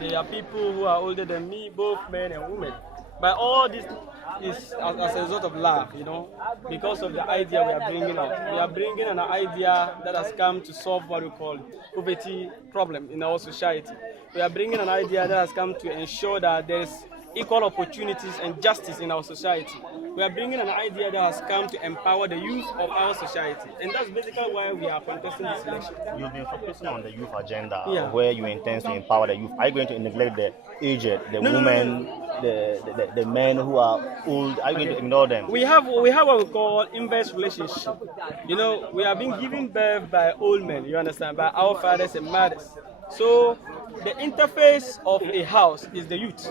There are people who are older than me, both men and women. But all this is as a result of love, because of the idea we are bringing out. We are bringing an idea that has come to solve what we call poverty problem in our society. We are bringing an idea that has come to ensure that there is equal opportunities and justice in our society. We are bringing an idea that has come to empower the youth of our society. And that's basically why we are contesting this election. You've been focusing on the youth agenda, where you intend to empower the youth. Are you going to neglect the aged, the women, the men who are old? Are you going to ignore them? We have what we call inverse relationship. We have been given birth by old men, you understand, by our fathers and mothers. So the interface of a house is the youth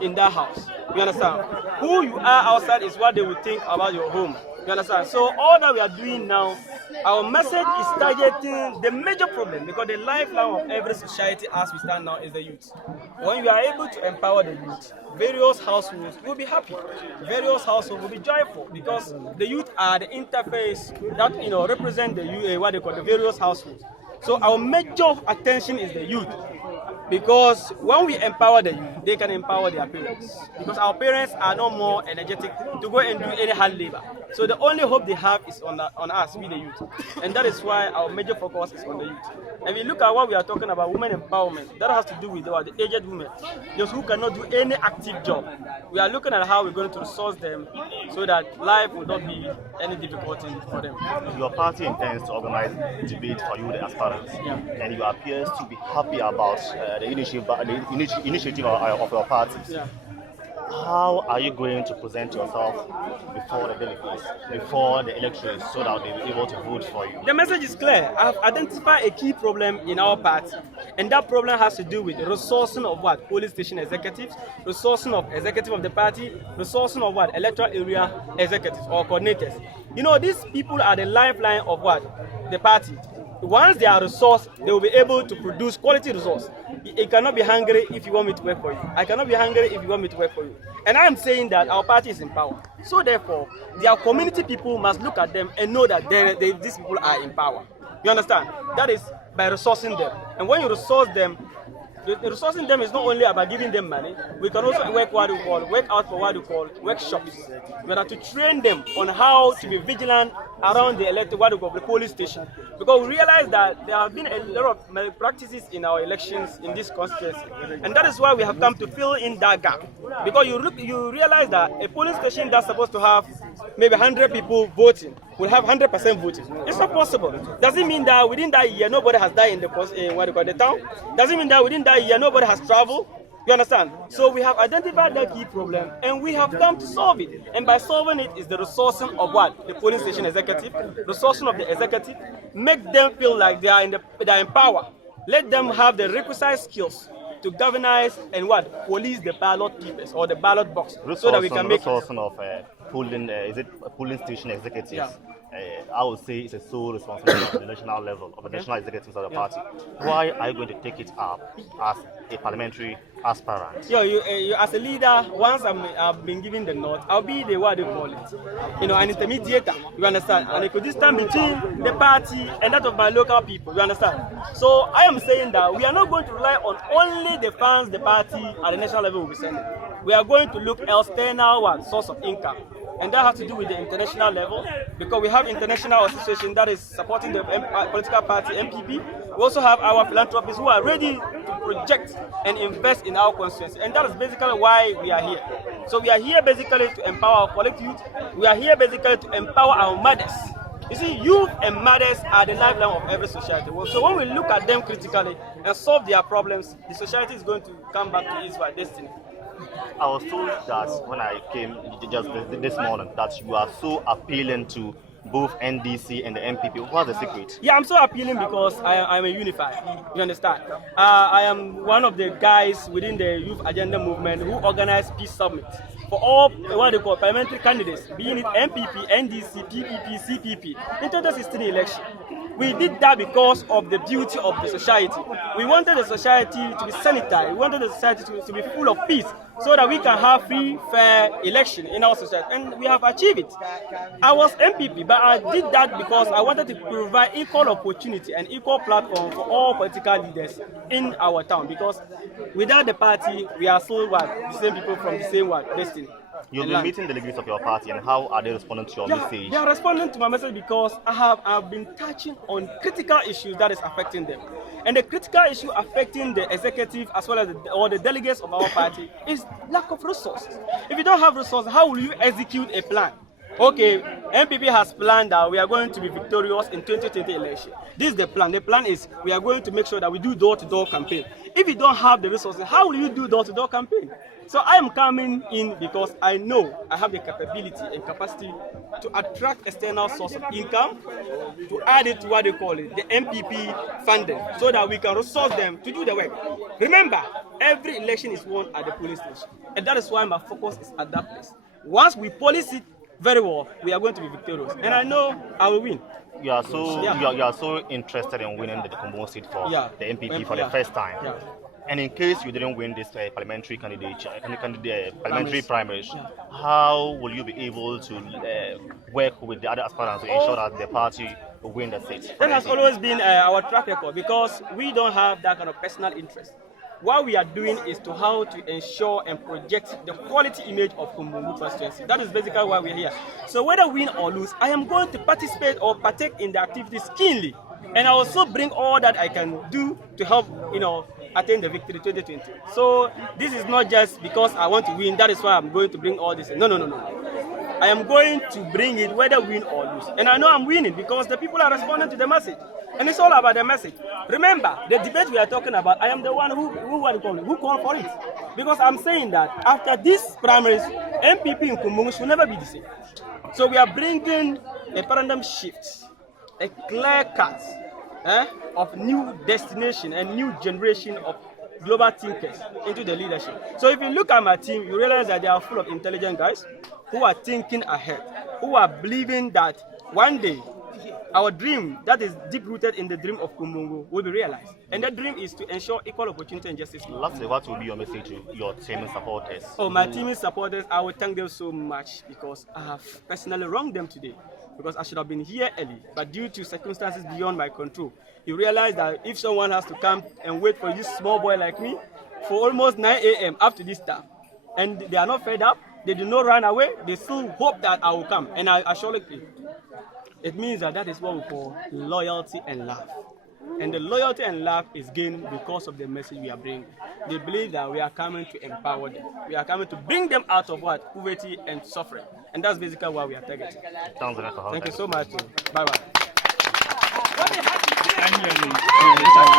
in that house. You understand? Who you are outside is what they will think about your home. You understand? So all that we are doing now, our message is targeting the major problem, because the lifeline of every society as we stand now is the youth. When we are able to empower the youth, various households will be happy. Various households will be joyful, because the youth are the interface that represent the what they call the various households. So our major attention is the youth, because when we empower the youth, they can empower their parents, because our parents are no more energetic to go and do any hard labor. So the only hope they have is on us, we the youth. And that is why our major focus is on the youth. And we look at what we are talking about, women empowerment, that has to do with the aged women, those who cannot do any active job. We are looking at how we're going to resource them so that life will not be any difficulty for them. Your party intends to organize debate for you, the aspirants, and you appear to be happy about the initiative of your party. Yeah. How are you going to present yourself before the delegates, before the electors, so that they'll be able to vote for you? The message is clear. I have identified a key problem in our party, and that problem has to do with the resourcing of what? Police station executives, resourcing of executive of the party, resourcing of what? Electoral area executives or coordinators. These people are the lifeline of what? The party. Once they are resourced, they will be able to produce quality resource. You cannot be hungry if you want me to work for you. I cannot be hungry if you want me to work for you. And I am saying that our party is in power. So therefore, their community people must look at them and know that these people are in power. You understand? That is by resourcing them. And when you resource them, resourcing them is not only about giving them money. We can also work out for what we call workshops. We have to train them on how to be vigilant around the police station. Because we realize that there have been a lot of malpractices in our elections in this constituency. And that is why we have come to fill in that gap. Because you realize that a police station that's supposed to have maybe 100 people voting will have 100% voting. It's not possible. Does it mean that within that year nobody has died in the town? Does it mean that within that year nobody has traveled? You understand? So we have identified that key problem and we have come to solve it. And by solving it is the resourcing of what? The police station executive, resourcing of the executive, make them feel like they are in power. Let them have the requisite skills to galvanize and what? Police the ballot papers or the ballot box, so that we can make resourcing of polling station executives. Yeah. I would say it's a sole responsibility of the national level, of the national executives of the party. Why are you going to take it up as a parliamentary aspirant? You as a leader, once I've been given the nod, I'll be the what they call it, an intermediator. You understand? And it could stand between the party and that of my local people. You understand? So I am saying that we are not going to rely on only the funds the party at the national level will be sending. We are going to look external source of income. And that has to do with the international level, because we have international association that is supporting the political party, MPP. We also have our philanthropists who are ready to project and invest in our constituency. And that is basically why we are here. So we are here basically to empower our collective youth. We are here basically to empower our mothers. You see, youth and mothers are the lifeline of every society. So when we look at them critically and solve their problems, the society is going to come back to its destiny. I was told that when I came just this morning that you are so appealing to both NDC and the MPP. What's the secret? Yeah, I'm so appealing because I'm a unifier. You understand? I am one of the guys within the youth agenda movement who organized peace summit for all what they call parliamentary candidates, being it MPP, NDC, PPP, CPP, in 2016 election. We did that because of the beauty of the society. We wanted the society to be sanitary. We wanted the society to be full of peace so that we can have free, fair election in our society. And we have achieved it. I was MPP, but I did that because I wanted to provide equal opportunity and equal platform for all political leaders in our town. Because without the party, we are still the same people from the same destiny. You've been meeting delegates of your party, and how are they responding to your message? They are responding to my message because I have been touching on critical issues that is affecting them. And the critical issue affecting the executive as well as the delegates of our party is lack of resources. If you don't have resources, how will you execute a plan? Okay, MPP has planned that we are going to be victorious in 2020 election. This is the plan. The plan is we are going to make sure that we do door-to-door campaign. If you don't have the resources, how will you do door-to-door campaign? So I am coming in because I know I have the capability and capacity to attract external source of income, to add it to what they call it, the MPP funding, so that we can resource them to do the work. Remember, every election is won at the polling station, and that is why my focus is at that place. Once we police it very well, we are going to be victorious, and I know I will win. You are so interested in winning the Kumbung seat for the MPP for the first time. Yeah. And in case you didn't win this parliamentary parliamentary primaries, how will you be able to work with the other aspirants to ensure that the party will win the seat? That has always been our track record because we don't have that kind of personal interest. What we are doing is to how to ensure and project the quality image of Kumbung constituency. That is basically why we are here. So whether win or lose, I am going to participate or partake in the activities keenly. And I also bring all that I can do to help, attain the victory 2020. So this is not just because I want to win, that is why I'm going to bring all this. No. I am going to bring it whether win or lose. And I know I'm winning because the people are responding to the message. And it's all about the message. Remember, the debate we are talking about, I am the one who called for it. Because I'm saying that after these primaries, MPP in Kumbung should never be the same. So we are bringing a paradigm shift, a clear cut of new destination and new generation of global thinkers into the leadership. So if you look at my team, you realize that they are full of intelligent guys who are thinking ahead, who are believing that one day our dream that is deep-rooted in the dream of Kumbung will be realized. And that dream is to ensure equal opportunity and justice. Lastly, what will be your message to your team supporters? Oh, my team supporters, I will thank them so much because I have personally wronged them today. Because I should have been here early, but due to circumstances beyond my control, you realize that if someone has to come and wait for this small boy like me for almost 9 a.m. up to this time, and they are not fed up, they do not run away, they still hope that I will come, and I assure you, it means that is what we call loyalty and love. And the loyalty and love is gained because of the message we are bringing. They believe that we are coming to empower them. We are coming to bring them out of poverty and suffering. And that's basically what we are targeting. Thank you so much. Bye-bye.